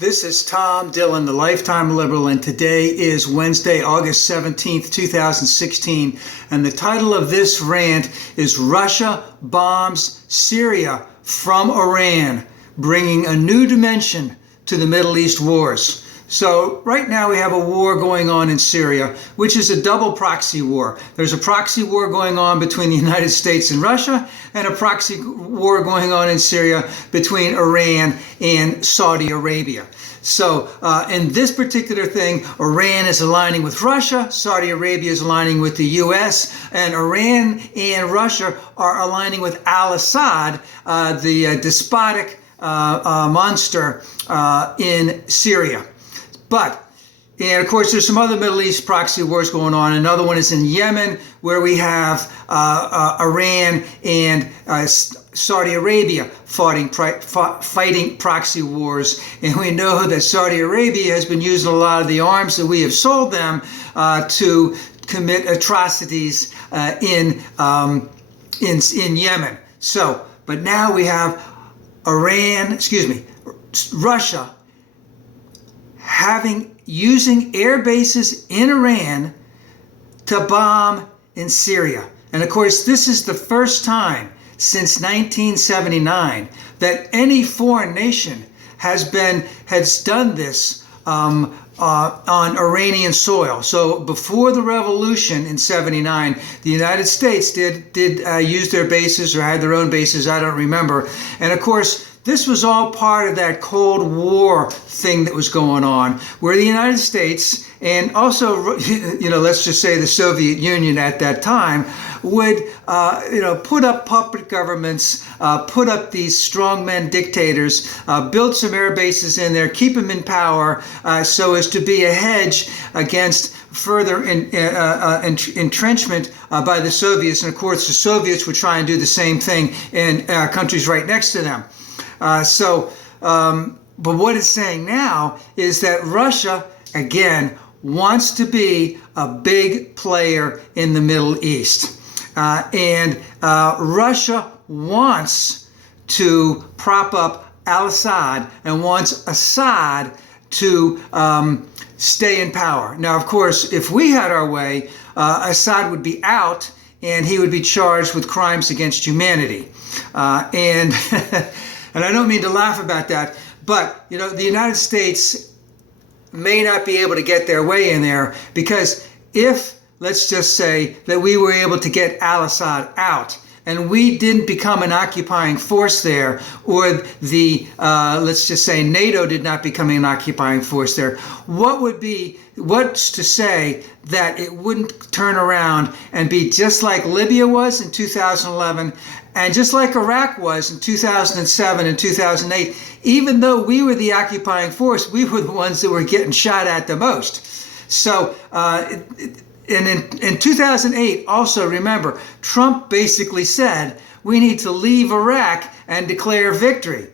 This is Tom Dillon, the Lifetime Liberal, and today is Wednesday, August 17th, 2016, and the title of this rant is Russia Bombs Syria from Iran, bringing a new dimension to the Middle East wars. So right now we have a war going on in Syria, which is a double proxy war. There's a proxy war going on between the United States and Russia, and a proxy war going on in Syria between Iran and Saudi Arabia. So in this particular thing, Iran is aligning with Russia, Saudi Arabia is aligning with the US, and Iran and Russia are aligning with al-Assad, the despotic monster in Syria. And of course, there's some other Middle East proxy wars going on. Another one is in Yemen, where we have Iran and Saudi Arabia fighting proxy wars. And we know that Saudi Arabia has been using a lot of the arms that we have sold them to commit atrocities in Yemen. So, but now we have Russia using air bases in Iran to bomb in Syria. And of course, this is the first time since 1979 that any foreign nation has done this on Iranian soil. So before the revolution in '79, the United States did use their bases or had their own bases. I don't remember. And of course, this was all part of that Cold War thing that was going on, where the United States and also, let's just say the Soviet Union at that time would, put up puppet governments, put up these strongman dictators, build some air bases in there, keep them in power, so as to be a hedge against further entrenchment by the Soviets. And of course, the Soviets would try and do the same thing in countries right next to them. But what it's saying now is that Russia, again, wants to be a big player in the Middle East. And Russia wants to prop up al-Assad and wants Assad to stay in power. Now, of course, if we had our way, Assad would be out and he would be charged with crimes against humanity. And I don't mean to laugh about that, but the United States may not be able to get their way in there, because if, let's just say, that we were able to get al-Assad out and we didn't become an occupying force there, or let's just say NATO did not become an occupying force there, what's to say that it wouldn't turn around and be just like Libya was in 2011 and just like Iraq was in 2007 and 2008? Even though we were the occupying force, we were the ones that were getting shot at the most. So, and in 2008, also remember, Trump basically said we need to leave Iraq and declare victory.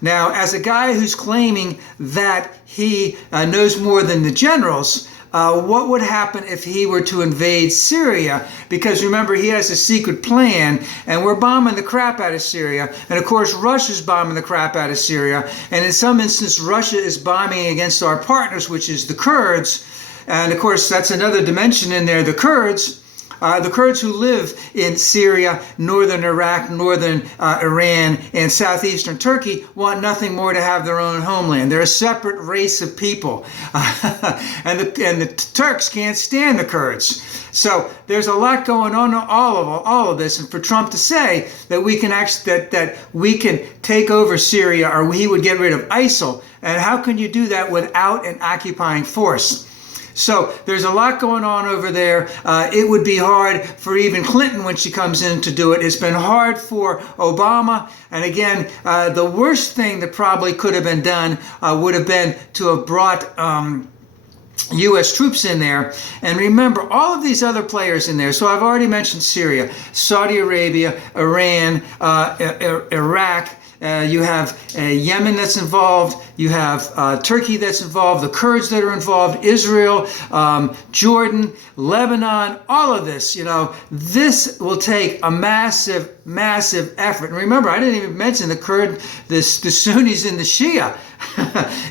Now, as a guy who's claiming that he knows more than the generals, what would happen if he were to invade Syria? Because remember, he has a secret plan, and we're bombing the crap out of Syria. And of course, Russia's bombing the crap out of Syria. And in some instance, Russia is bombing against our partners, which is the Kurds. And of course, that's another dimension in there, the Kurds. The Kurds who live in Syria, northern Iraq, northern Iran, and southeastern Turkey want nothing more to have their own homeland. They're a separate race of people. And the Turks can't stand the Kurds. So there's a lot going on in all of this. And for Trump to say that we can that we can take over Syria, or he would get rid of ISIL, and how can you do that without an occupying force? So there's a lot going on over there. It would be hard for even Clinton when she comes in to do it. It's been hard for Obama. And again, the worst thing that probably could have been done would have been to have brought U.S. troops in there. And remember, all of these other players in there. So I've already mentioned Syria, Saudi Arabia, Iran, Iraq, You have Yemen that's involved. You have Turkey that's involved, the Kurds that are involved, Israel, Jordan, Lebanon, all of this, this will take a massive, massive effort. And remember, I didn't even mention the Sunnis and the Shia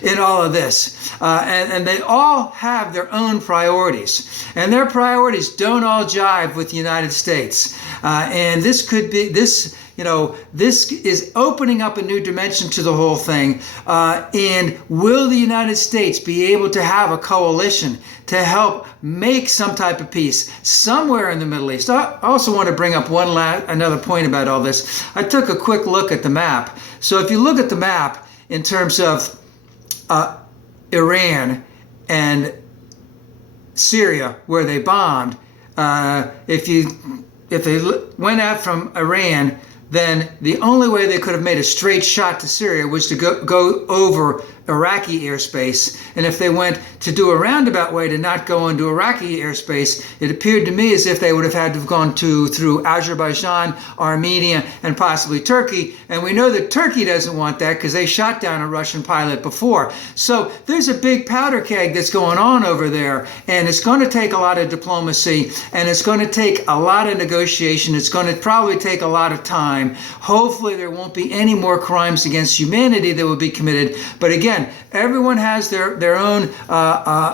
in all of this. And they all have their own priorities. And their priorities don't all jive with the United States. And this could be, this is opening up a new dimension to the whole thing. And will the United States be able to have a coalition to help make some type of peace somewhere in the Middle East? I also want to bring up another point about all this. I took a quick look at the map. So if you look at the map in terms of Iran and Syria, where they bombed, if they went out from Iran, then the only way they could have made a straight shot to Syria was to go over Iraqi airspace. And if they went to do a roundabout way to not go into Iraqi airspace, it appeared to me as if they would have had to have gone through Azerbaijan, Armenia, and possibly Turkey. And we know that Turkey doesn't want that because they shot down a Russian pilot before. So there's a big powder keg that's going on over there. And it's going to take a lot of diplomacy, and it's going to take a lot of negotiation. It's going to probably take a lot of time. Hopefully there won't be any more crimes against humanity that will be committed. But again, everyone has their own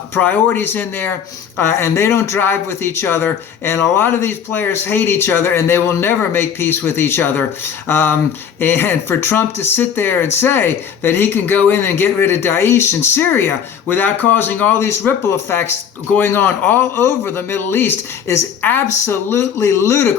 priorities in there, and they don't drive with each other. And a lot of these players hate each other, and they will never make peace with each other. And for Trump to sit there and say that he can go in and get rid of Daesh in Syria without causing all these ripple effects going on all over the Middle East is absolutely ludicrous.